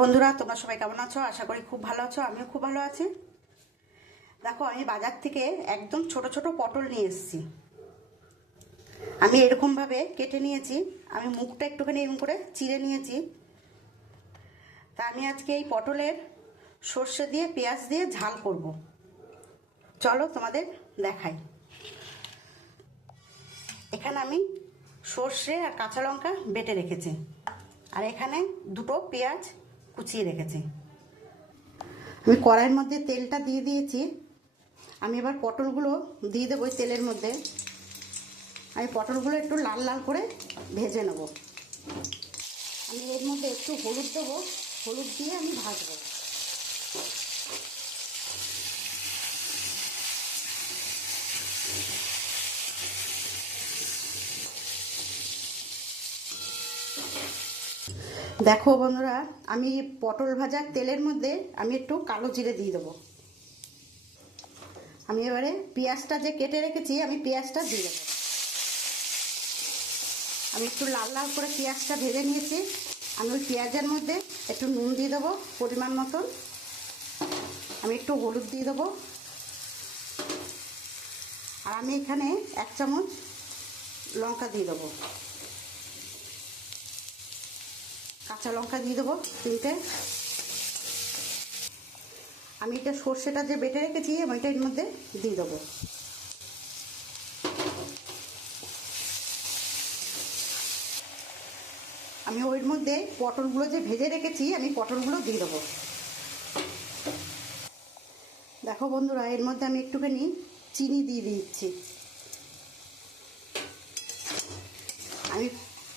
বন্ধুরা, তোমরা সবাই কেমন আছো? আশা করি খুব ভালো আছো। আমিও খুব ভালো আছি। দেখো, আমি বাজার থেকে একদম ছোট ছোট পটল নিয়ে এসেছি। আমি এরকম ভাবে কেটে নিয়েছি। আমি মুখটা একটুখানি এরকম করে চিড়ে নিয়েছি। তা আমি আজকে এই পটলের সর্ষে দিয়ে পেঁয়াজ দিয়ে ঝাল করব। চলো তোমাদের দেখাই। এখানে আমি সর্ষে আর কাঁচা লঙ্কা বেটে রেখেছি, আর এখানে দুটো পেঁয়াজ কুচিয়ে রেখেছি। আমি কড়াইয়ের মধ্যে তেলটা দিয়ে দিয়েছি। আমি এবার পটলগুলো দিয়ে দেবো তেলের মধ্যে। আমি পটলগুলো একটু লাল লাল করে ভেজে নেব। আমি এর মধ্যে একটু হলুদ দেবো, হলুদ দিয়ে আমি ভাজবো। দেখো বন্ধুরা, আমি পটল ভাজার তেলের মধ্যে আমি একটু কালো জিরে দিয়ে দেবো। আমি এবারে পেঁয়াজটা যে কেটে রেখেছি, আমি পেঁয়াজটা দিয়ে দেবো। আমি একটু লাল লাল করে পেঁয়াজটা ভেজে নিয়েছি। আমি ওই পেঁয়াজের মধ্যে একটু নুন দিয়ে দেবো পরিমাণ মতন। আমি একটু হলুদ দিয়ে দেবো। আর আমি এখানে 1 চামচ লঙ্কা দিয়ে দেবো। কাঁচা লঙ্কা দিয়ে দেবো 3টে। আমি এটা সর্ষেটা যে বেটে রেখেছি, আমি এটা এর মধ্যে দিয়ে দেবো। আমি ওর মধ্যে পটলগুলো যে ভেজে রেখেছি, আমি পটলগুলো দিয়ে দেবো। দেখো বন্ধুরা, এর মধ্যে আমি একটুখানি চিনি দিয়ে দিচ্ছি। আমি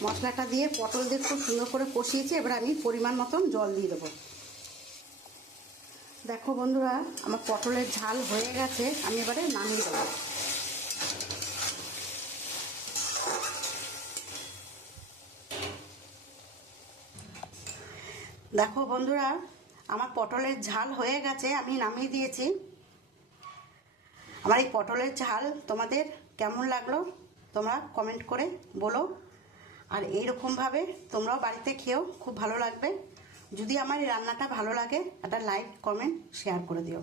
মশলাটা দিয়ে পটল দিয়ে খুব সুন্দর করে কষিয়েছি। এবার আমি পরিমাণ মতন জল দিয়ে দেবো। দেখো বন্ধুরা, আমার পটলের ঝাল হয়ে গেছে। আমি এবারে নামিয়ে দেবো। দেখো বন্ধুরা, আমার পটলের ঝাল হয়ে গেছে, আমি নামিয়ে দিয়েছি। আমার এই পটলের ঝাল তোমাদের কেমন লাগলো তোমরা কমেন্ট করে বলো। আর এইরকমভাবে তোমরাও বাড়িতে খেয়েও খুব ভালো লাগবে। যদি আমার এই রান্নাটা ভালো লাগে, একটা লাইক কমেন্ট শেয়ার করে দিও।